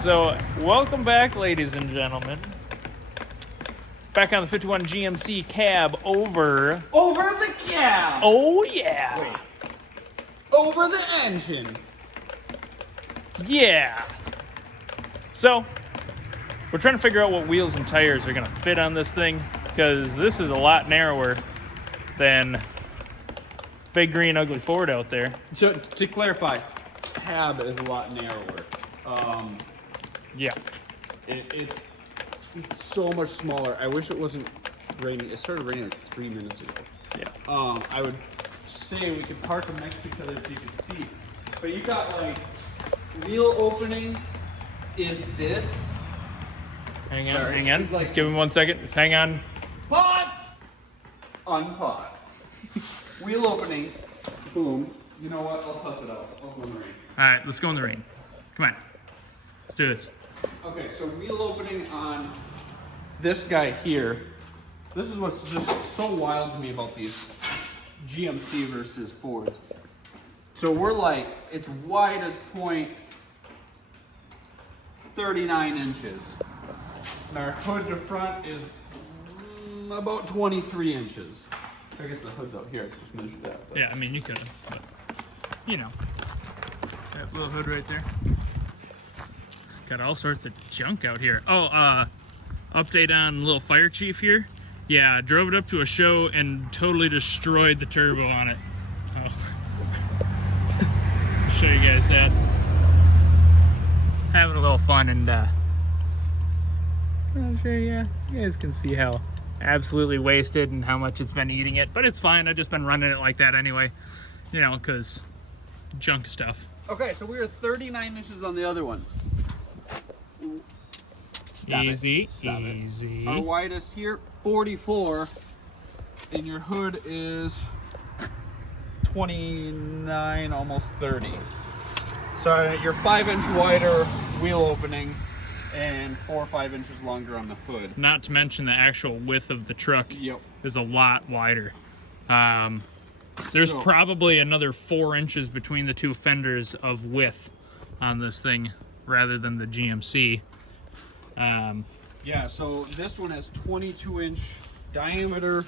So, welcome back, ladies and gentlemen. Back on the 51 GMC cab over the cab! Oh, yeah. Wait. Over the engine. Yeah. So, we're trying to figure out what wheels and tires are going to fit on this thing, because this is a lot narrower than Big Green Ugly Ford out there. To clarify, cab is a lot narrower. Yeah. It's so much smaller. I wish it wasn't raining. It started raining like 3 minutes ago. Yeah. I would say we could park them next to each other so you could see. But you got like wheel opening is this. Hang on, Sorry, hang on. it's like- Just give him 1 second. Just hang on. Pause! Unpause. Wheel opening. Boom. You know what? I'll tough it out. I'll go in the rain. All right, let's go in the rain. Come on. Let's do this. Okay, so wheel opening on this guy here. This is what's just so wild to me about these GMC versus Fords. So we're like, it's wide as point 39 inches. And our hood to front is about 23 inches. I guess the hood's out here, I just measured that. But. Yeah, I mean, you could, but, you know. That little hood right there. Got all sorts of junk out here. Oh, update on little fire chief here. Yeah, I drove it up to a show and totally destroyed the turbo on it. Oh. I'll show you guys that. Having a little fun, and I'm sure you guys can see how absolutely wasted and how much it's been eating it. But it's fine. I've just been running it like that anyway, you know, because junk stuff. Okay, so we were 39 inches on the other one. Stop Easy, it. Stop easy. It. Our widest here, 44, and your hood is 29, almost 30. So you're 5-inch wider wheel opening and 4 or 5 inches longer on the hood. Not to mention the actual width of the truck Yep. is a lot wider. There's probably another 4 inches between the two fenders of width on this thing rather than the GMC. Yeah, so this one has 22-inch diameter,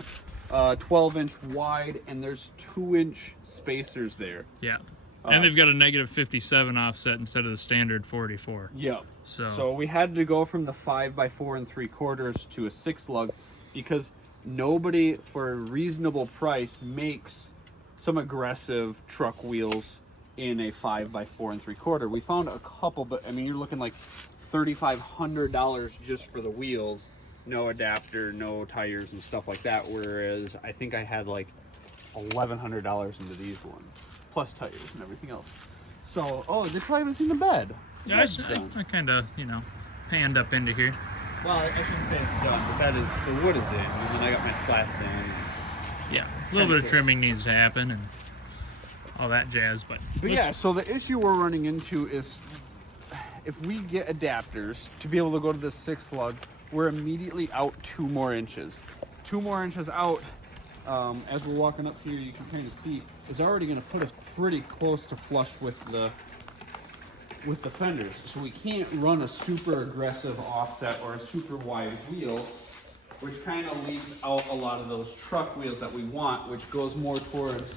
12-inch wide, and there's 2-inch spacers there. Yeah. And they've got a negative 57 offset instead of the standard 44. Yep. So we had to go from the 5x4 3/4 to a 6-lug because nobody, for a reasonable price, makes some aggressive truck wheels in a 5x4 3/4. We found a couple, but I mean, you're looking like $3,500 just for the wheels, no adapter, no tires and stuff like that. Whereas I think I had like $1,100 into these ones, plus tires and everything else. So, oh, they probably haven't seen the bed. yeah, I kind of, you know, panned up into here. Well, I shouldn't say it's done. The bed is, the wood is in, and then I got my slats in. Yeah, a little bit of trimming needs to happen and all that jazz, but Yeah, so the issue we're running into is if we get adapters to be able to go to the 6-lug, we're immediately out 2 more inches. 2 more inches out, as we're walking up here, you can kind of see, is already going to put us pretty close to flush with the fenders. So we can't run a super aggressive offset or a super wide wheel, which kind of leaves out a lot of those truck wheels that we want, which goes more towards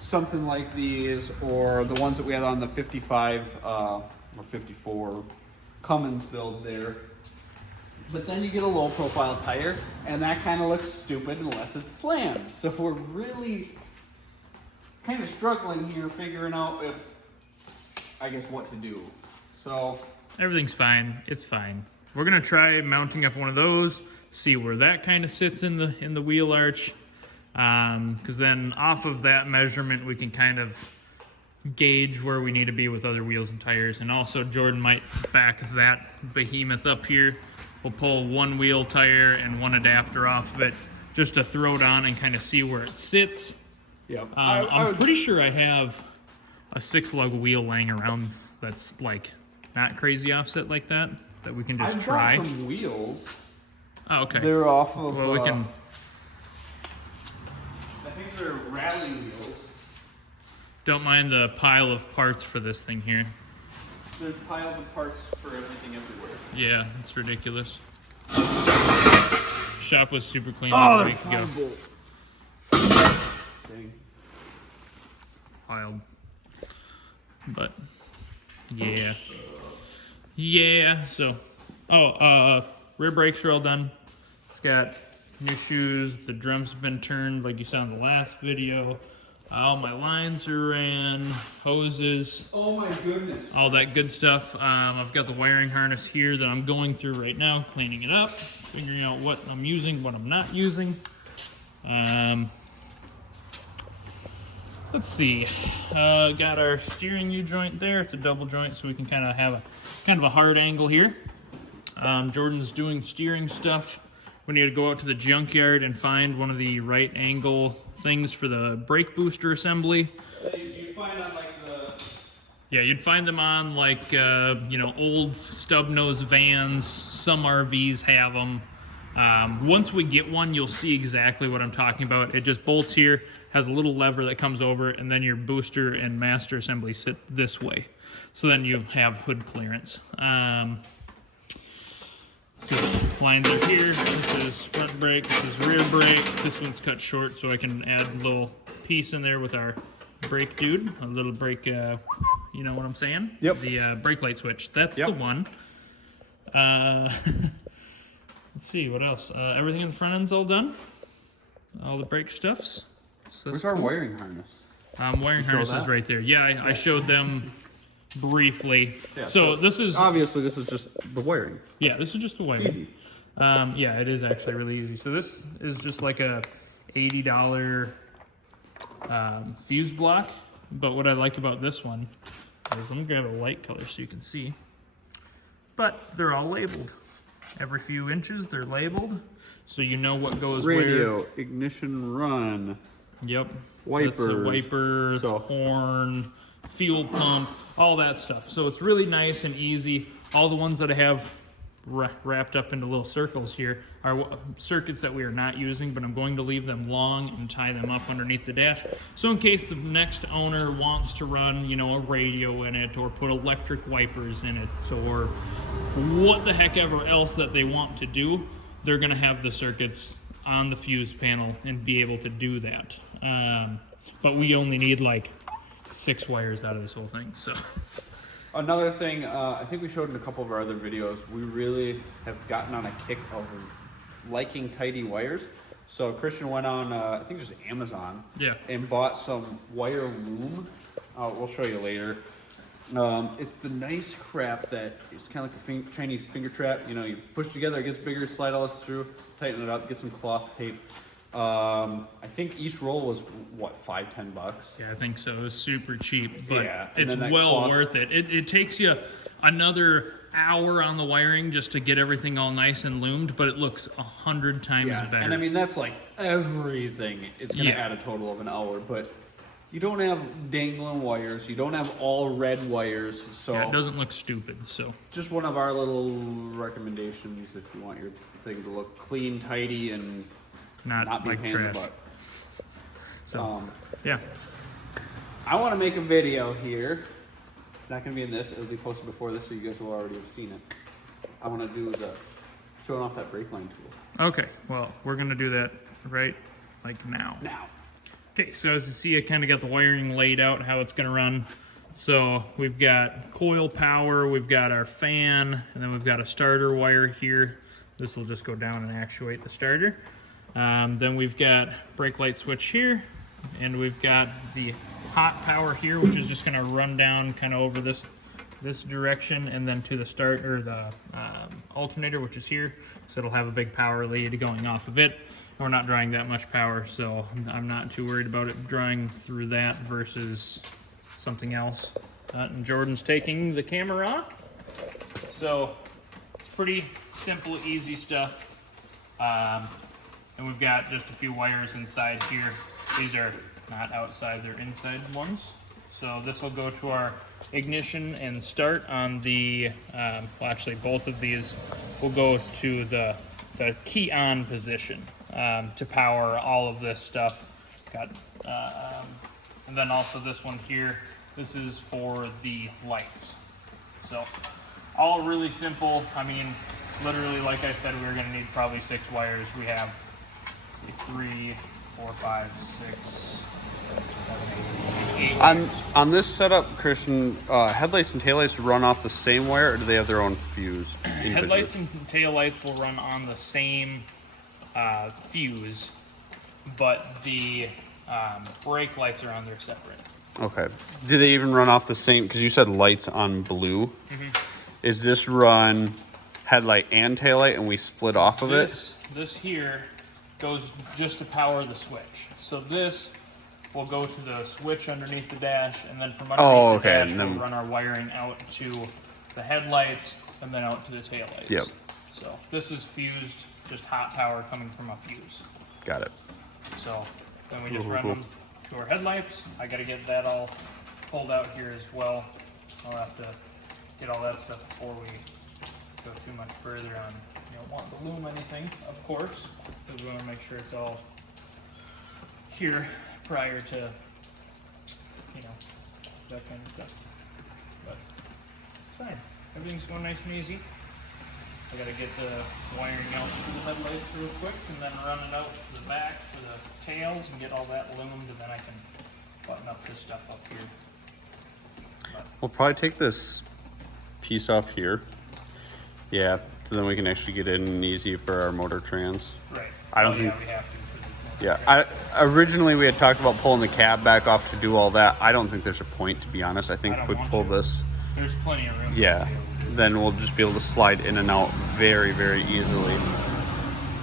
something like these or the ones that we had on the 55 or 54 Cummins build there. But then you get a low profile tire and that kind of looks stupid unless it's slammed. So we're really kind of struggling here figuring out what to do. So everything's fine. It's fine. We're gonna try mounting up one of those, see where that kind of sits in the wheel arch, because then off of that measurement we can kind of gauge where we need to be with other wheels and tires. And also Jordan might back that behemoth up here. We'll pull 1 wheel tire and 1 adapter off of it just to throw it on and kind of see where it sits. yeah, I'm pretty sure I have a 6-lug wheel laying around that's like not crazy offset like that we can just try. I've got some wheels. Oh, okay. They're off of. Well, we can. I think they're rally wheels. Don't mind the pile of parts for this thing here. There's piles of parts for everything Yeah, it's ridiculous. Shop was super clean Oh, a they're week ago. Dang. Wild. But yeah. Yeah, so rear brakes are all done. It's got new shoes, the drums have been turned like you saw in the last video. All my lines are ran, hoses, Oh my goodness. all that good stuff. I've got the wiring harness here that I'm going through right now, cleaning it up, figuring out what I'm using, what I'm not using. Let's see. Got our steering U-joint there. It's a double joint, so we can kind of have a hard angle here. Jordan's doing steering stuff. We need to go out to the junkyard and find one of the right angle things for the brake booster assembly. You find on like Yeah, you'd find them on like old stub nose vans. Some RVs have them. Once we get one, you'll see exactly what I'm talking about. It just bolts here, has a little lever that comes over, and then your booster and master assembly sit this way. So then you have hood clearance. So lines are here. This is front brake, this is rear brake. This one's cut short, so I can add a little piece in there with our brake dude. A little brake, you know what I'm saying? Yep. The brake light switch. That's the one. Let's see, what else? Everything in the front end's all done. All the brake stuffs. So where's our wiring harness? Wiring harness is right there. Yeah, I showed them briefly. Yeah, so this is obviously this is just the wiring. Yeah, this is just the wiring. It's easy. Yeah, it is actually really easy. So this is just like a $80 fuse block. But what I like about this one is, let me grab a light color so you can see. But they're all labeled. Every few inches they're labeled, so you know what goes Radio, where. ignition run. Yep. Wipers. That's a wiper, So- horn, fuel pump, all that stuff. So it's really nice and easy. All the ones that I have wrapped up into little circles here are circuits that we are not using, but I'm going to leave them long and tie them up underneath the dash. So in case the next owner wants to run, a radio in it, or put electric wipers in it, or what the heck ever else that they want to do, they're going to have the circuits on the fuse panel and be able to do that. But we only need like 6 wires out of this whole thing, so. Another thing, I think we showed in a couple of our other videos, we really have gotten on a kick of liking tidy wires. So Christian went on, I think just Amazon, and bought some wire loom. We'll show you later. It's the nice crap that is kind of like a Chinese finger trap. You push together, it gets bigger, slide all this through, tighten it up, get some cloth tape. I think each roll was what, $5-10? Yeah, I think so. It was super cheap, but Yeah, and it's then well worth it. It takes you another hour on the wiring just to get everything all nice and loomed, but it looks 100 times better. And I mean that's like everything. It's gonna add a total of an hour, but you don't have dangling wires. You don't have all red wires, so yeah, it doesn't look stupid. So just one of our little recommendations if you want your thing to look clean, tidy, and not be like a pain in the trash. butt. So yeah. I want to make a video here. It's not going to be in this. It'll be posted before this, so you guys will already have seen it. I want to do the showing off that brake line tool. Okay, well, we're going to do that right like now. Okay, so as you see, I kind of got the wiring laid out, how it's going to run. So we've got coil power, we've got our fan, and then we've got a starter wire here. This will just go down and actuate the starter. Then we've got brake light switch here, and we've got the hot power here, which is just going to run down kind of over this direction, and then to the starter, the alternator, which is here, so it'll have a big power lead going off of it. We're not drawing that much power, so I'm not too worried about it drawing through that versus something else. And Jordan's taking the camera off, so it's pretty simple, easy stuff. And we've got just a few wires inside here. These are not outside, they're inside ones. So this will go to our ignition and start on the, well actually both of these will go to the key on position to power all of this stuff. And then also this one here, this is for the lights. So all really simple. I mean, literally, like I said, we're gonna need probably 6 wires. We have 3, 4, 5, 6, 7, 8 wires. On this setup, Christian, headlights and taillights run off the same wire, or do they have their own fuse? Headlights and taillights will run on the same fuse, but the brake lights are on there separate. Okay. Do they even run off the same? Because you said lights on blue. Is this run headlight and taillight, and we split off of it? This here goes just to power the switch. So this will go to the switch underneath the dash, and then from underneath the dash, we'll run our wiring out to the headlights, and then out to the taillights. Yep. So this is fused, just hot power coming from a fuse. Got it. So then we just run them to our headlights. I got to get that all pulled out here as well. I'll have to get all that stuff before we go too much further on, wanting to loom anything, of course, because we want to make sure it's all here prior to, that kind of stuff. But it's fine. Everything's going nice and easy. I got to get the wiring out to the headlights real quick, and then run it out to the back for the tails and get all that loomed, and then I can button up this stuff up here. But we'll probably take this piece off here. Yeah, so then we can actually get in easy for our motor trans. Right. I don't think. Yeah, we have to. Originally we had talked about pulling the cab back off to do all that. I don't think there's a point, to be honest. I think if we pull this, there's plenty of room. Yeah, then we'll just be able to slide in and out very, very easily.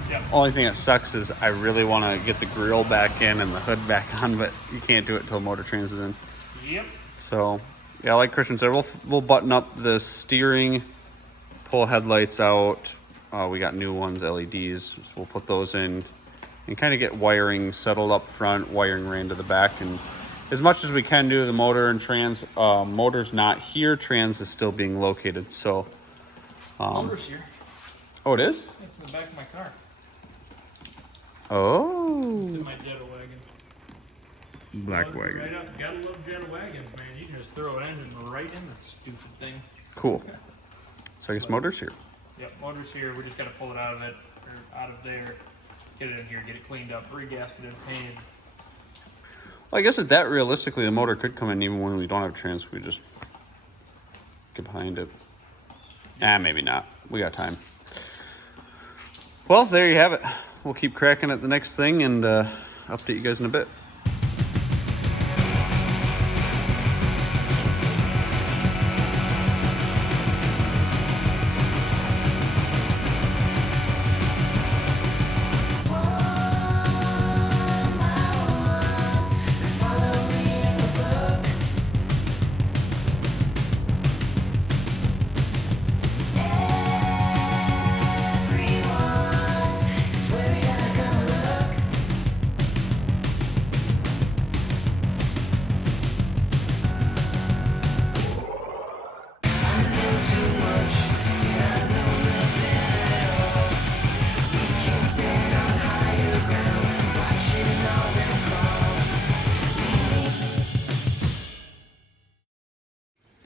Yep. Only thing that sucks is I really want to get the grill back in and the hood back on, but you can't do it until motor trans is in. Yep. So, yeah, like Christian said, we'll button up the steering, pull headlights out. We got new ones, LEDs, so we'll put those in and kind of get wiring settled up front, wiring ran to the back, and as much as we can do the motor and trans. Motor's not here, trans is still being located, so. Motor's here. Oh, it is? It's in the back of my car. Oh. It's in my Jetta wagon. Black wagon. Right up. Gotta love Jetta wagons, man. You can just throw an engine right in the stupid thing. Cool. So I guess motor's here. Yep, motor's here. We just gotta pull it out of it, or out of there, get it in here, get it cleaned up, re-gasketed, painted. Well, I guess at that, realistically, the motor could come in even when we don't have trans. We just get behind it. Maybe not. We got time. Well, there you have it. We'll keep cracking at the next thing and update you guys in a bit.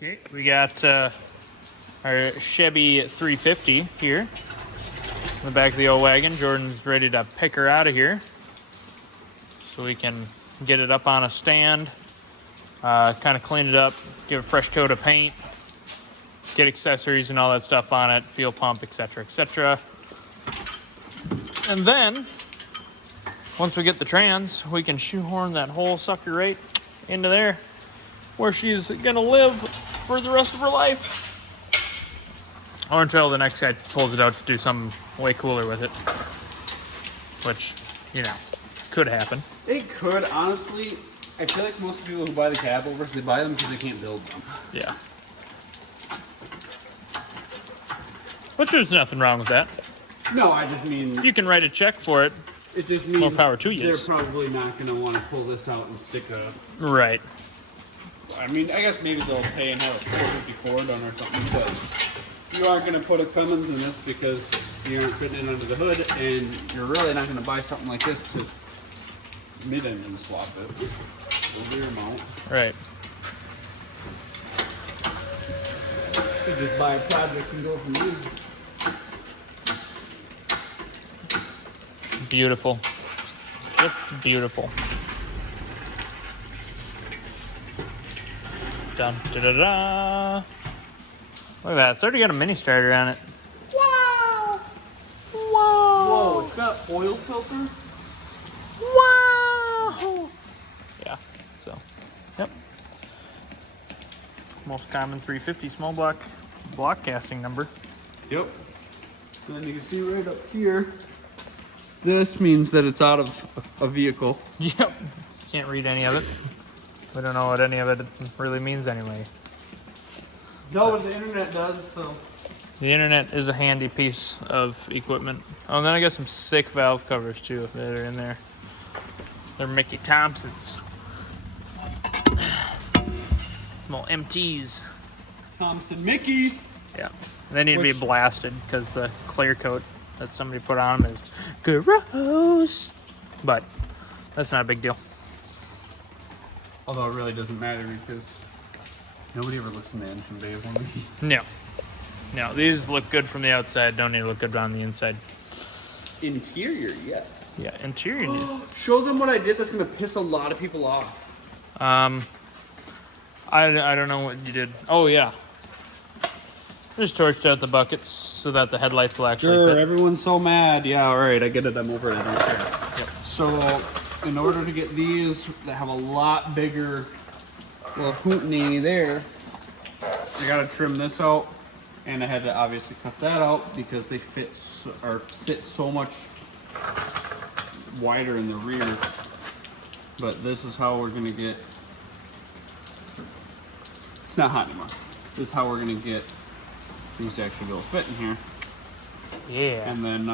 Okay, we got our Chevy 350 here in the back of the old wagon. Jordan's ready to pick her out of here so we can get it up on a stand, kind of clean it up, give a fresh coat of paint, get accessories and all that stuff on it, fuel pump, etc., etc. And then, once we get the trans, we can shoehorn that whole sucker right into there where she's gonna live for the rest of her life. Or until the next guy pulls it out to do something way cooler with it. Which, could happen. It could, honestly. I feel like most people who buy the cab overs, they buy them because they can't build them. Yeah. But there's nothing wrong with that. No, I just mean... You can write a check for it. It just means more power to you. They're probably not going to want to pull this out and stick a... Right. I mean, I guess maybe they'll pay and have a 454 done or something, but you aren't going to put a Cummins in this because you aren't fitting it under the hood, and you're really not going to buy something like this to mid-engine swap it. We'll do your mount. Right. You just buy a project and go from there. Beautiful. Just beautiful. Dun, da, da, da. Look at that. It's already got a mini starter on it. Wow. Wow. Whoa, it's got oil filter? Wow. Yeah, so, yep. Most common 350 small block casting number. Yep. And then you can see right up here, this means that it's out of a vehicle. Yep. Can't read any of it. We don't know what any of it really means anyway. No, but the internet does, so. The internet is a handy piece of equipment. Oh, and then I got some sick valve covers too that are in there. They're Mickey Thompsons. Small MTs. Thompson Mickeys. Yeah. They need to be blasted because the clear coat that somebody put on them is gross. But that's not a big deal. Although it really doesn't matter because nobody ever looks in the engine bay of one of these. No. No, these look good from the outside. Don't need to look good on the inside. Interior, yes. Yeah, interior. Show them what I did that's going to piss a lot of people off. I don't know what you did. Oh, yeah. Just torched out the buckets so that the headlights will actually Sure, fit. everyone's so mad. Yeah, all right, I get it. I'm over it. I don't care. Yep. So, in order to get these that have a lot bigger little hootenanny there, I got to trim this out. And I had to obviously cut that out because they fit or sit so much wider in the rear. But this is how we're gonna get. It's not hot anymore. This is how we're gonna get these to actually go fit in here. Yeah. And then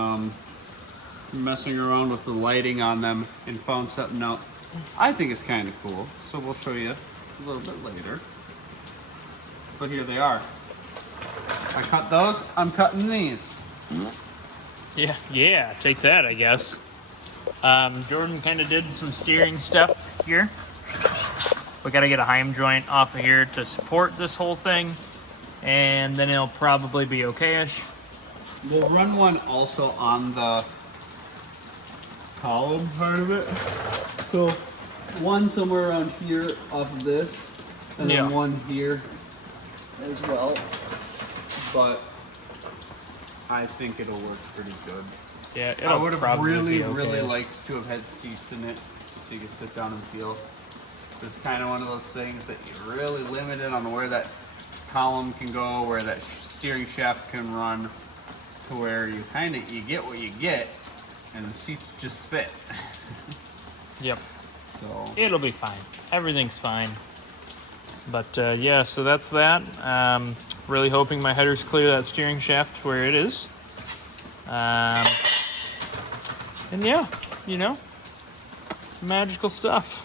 messing around with the lighting on them and found something out I think is kind of cool. So we'll show you a little bit later. But here they are. I cut those, I'm cutting these. Yeah, take that, I guess. Jordan kind of did some steering stuff here. We got to get a Heim joint off of here to support this whole thing, and then it'll probably be okay-ish. We'll run one also on the column part of it. So one somewhere around here off of this, and then one here as well. But I think it'll work pretty good. Yeah, I would have really okay-ish. liked to have had seats in it so you could sit down and feel. It's kind of one of those things that you're really limited on where that column can go, where that steering shaft can run, to where you get what you get, and the seats just fit. Yep. So It'll be fine. Everything's fine. But yeah, so that's that. Really hoping my headers clear that steering shaft where it is. And yeah, you know, magical stuff.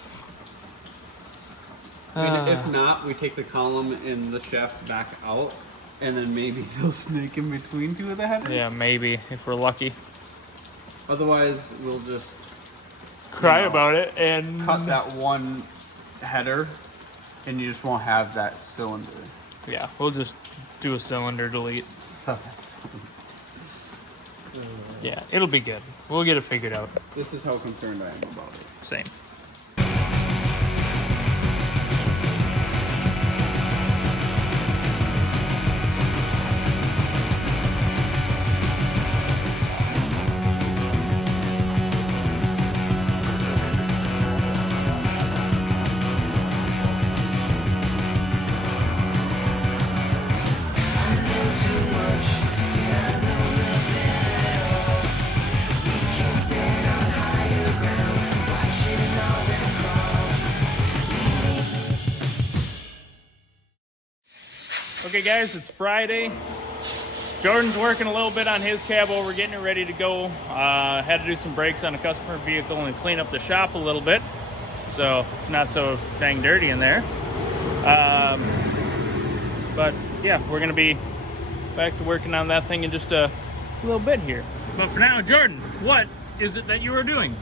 I mean, if not, we take the column and the shaft back out, and then maybe they'll snake in between two of the headers. Yeah, maybe if we're lucky. Otherwise, we'll just Cry about it and cut that one header, and you just won't have that cylinder. yeah, we'll just do a cylinder delete. So, Yeah, it'll be good. We'll get it figured out. this is how concerned I am about it. Same. Okay guys, it's Friday. Jordan's working a little bit on his cab while we're getting it ready to go. Had to do some brakes on a customer vehicle and clean up the shop a little bit, so it's not so dang dirty in there. But yeah, we're gonna be back to working on that thing in just a little bit here. But for now, Jordan, what is it that you are doing?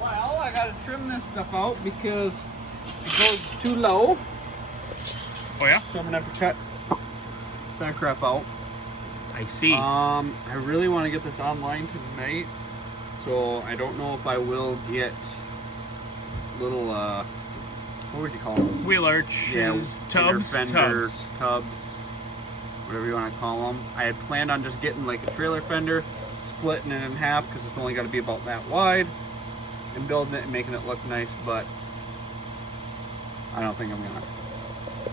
Well, I gotta trim this stuff out because it goes too low. Oh yeah? So I'm gonna have to cut that crap out. I see. I really want to get this online tonight, so I don't know if I will get little, what would you call them? Wheel arches, tubs, fender, tubs, whatever you want to call them. I had planned on just getting like a trailer fender, splitting it in half because it's only got to be about that wide, and building it and making it look nice, but I don't think I'm gonna.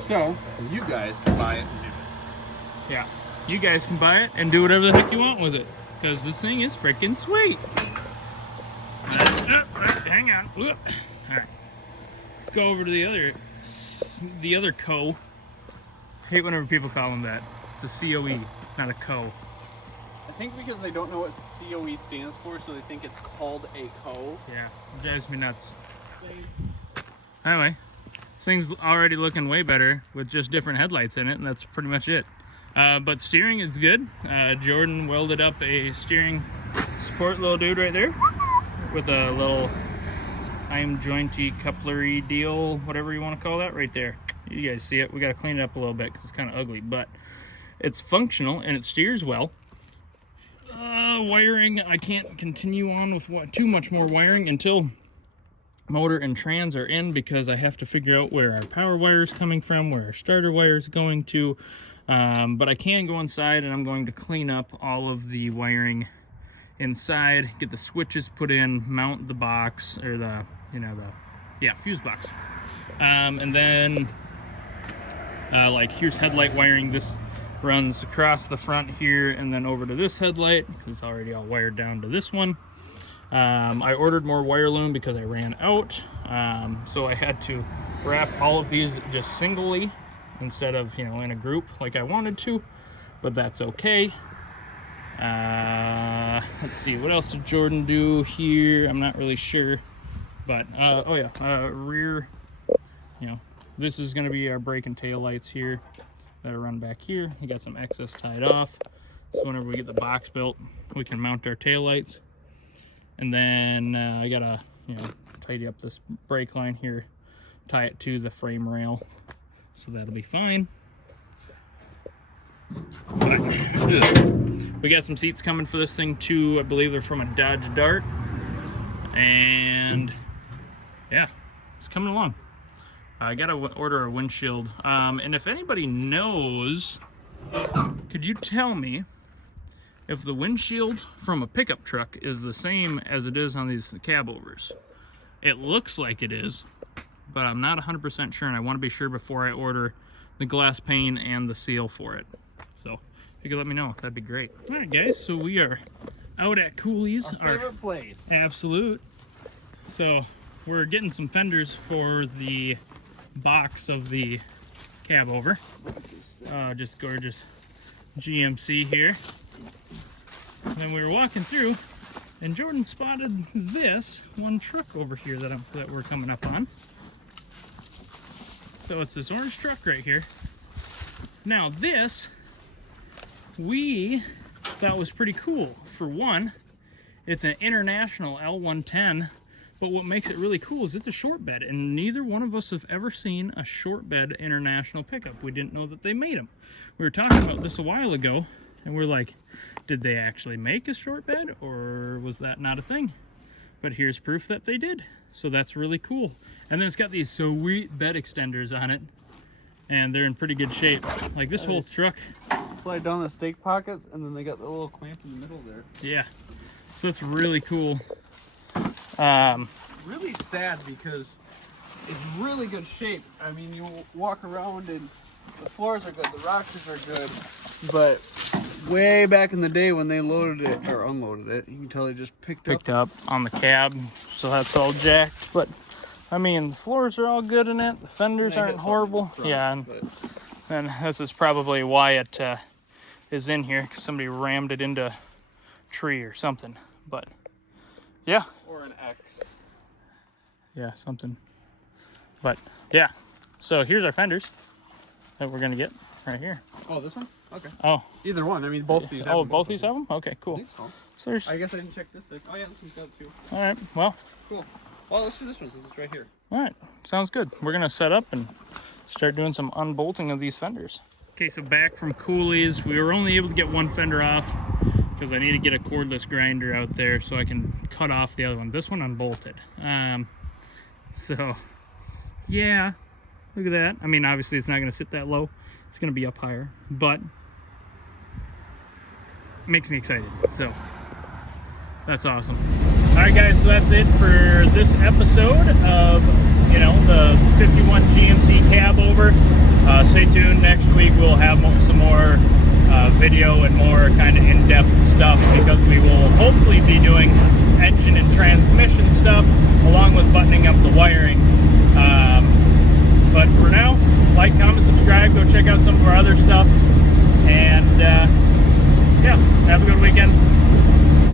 So, you guys can buy it and do it. Yeah. You guys can buy it and do whatever the heck you want with it, because this thing is freaking sweet. Hang on. All right. Let's go over to the other COE. I hate whenever people call them that. It's a COE, not a COE. I think because they don't know what COE stands for, so they think it's called a COE. Yeah, it drives me nuts. Anyway, this thing's already looking way better with just different headlights in it, and that's pretty much it. But steering is good. Jordan welded up a steering support little dude right there with a little jointy couplery deal, whatever you want to call that, right there. You guys see it. We got to clean it up a little bit because it's kind of ugly, but it's functional and it steers well. Wiring, I can't continue on with too much more wiring until motor and trans are in, because I have to figure out where our power wire is coming from, where our starter wire is going to. But I can go inside and I'm going to clean up all of the wiring inside, get the switches put in, mount the box, or the fuse box. And then like here's headlight wiring. This runs across the front here and then over to this headlight, because it's already all wired down to this one. I ordered more wire loom because I ran out. So I had to wrap all of these just singly instead of, in a group like I wanted to, but that's okay. Let's see, what else did Jordan do here? I'm not really sure, but rear, this is going to be our brake and tail lights here that are run back here. You got some excess tied off, so whenever we get the box built, we can mount our tail lights. And then I gotta tidy up this brake line here, tie it to the frame rail, so that'll be fine. We got some seats coming for this thing too. I believe they're from a Dodge Dart, and yeah, it's coming along. I gotta order a windshield, and if anybody knows, could you tell me if the windshield from a pickup truck is the same as it is on these cab overs? It looks like it is, but I'm not 100% sure, and I want to be sure before I order the glass pane and the seal for it. So if you could let me know, that'd be great. All right, guys, so we are out at Cooley's, our favorite place. Absolute. So we're getting some fenders for the box of the cab over. Just gorgeous GMC here. And then we were walking through, and Jordan spotted this one truck over here that we're coming up on. So it's this orange truck right here. Now this, we thought was pretty cool. For one, it's an international L110, but what makes it really cool is it's a short bed, and neither one of us have ever seen a short bed international pickup. We didn't know that they made them. We were talking about this a while ago, and we're like, did they actually make a short bed, or was that not a thing? But here's proof that they did. So that's really cool. And then it's got these sweet bed extenders on it, and they're in pretty good shape. Like this whole truck. Slide down the stake pockets, and then they got the little clamp in the middle there. Yeah. So it's really cool. Really sad because it's really good shape. I mean, you walk around and the floors are good, the rockers are good, but way back in the day when they loaded it or unloaded it, you can tell they just picked up on the cab, so that's all jacked. But I mean, the floors are all good in it. The fenders aren't horrible. Yeah, and this is probably why it is in here, because somebody rammed it into a tree or something. But yeah. Or an X. Yeah, something. But yeah, so here's our fenders that we're gonna get right here. Oh, this one? Okay. Oh. Either one. I mean, both these have them. Both these have them? Okay, cool. I think so. So there's... I guess I didn't check this thing. Oh yeah, this one's got it too. All right, well. Cool. Well, let's do this one since it's right here. All right, sounds good. We're gonna set up and start doing some unbolting of these fenders. Okay, so back from Cooley's. We were only able to get one fender off because I need to get a cordless grinder out there so I can cut off the other one. This one unbolted. So yeah, look at that. I mean, obviously it's not going to sit that low. It's going to be up higher, but it makes me excited. So that's awesome. All right, guys, so that's it for this episode of, you know, the 51 GMC cab over. Stay tuned. Next week we'll have some more video and more kind of in-depth stuff, because we will hopefully be doing engine and transmission stuff along with buttoning up the wiring. But for now, like, comment, subscribe, go check out some of our other stuff, and yeah, have a good weekend.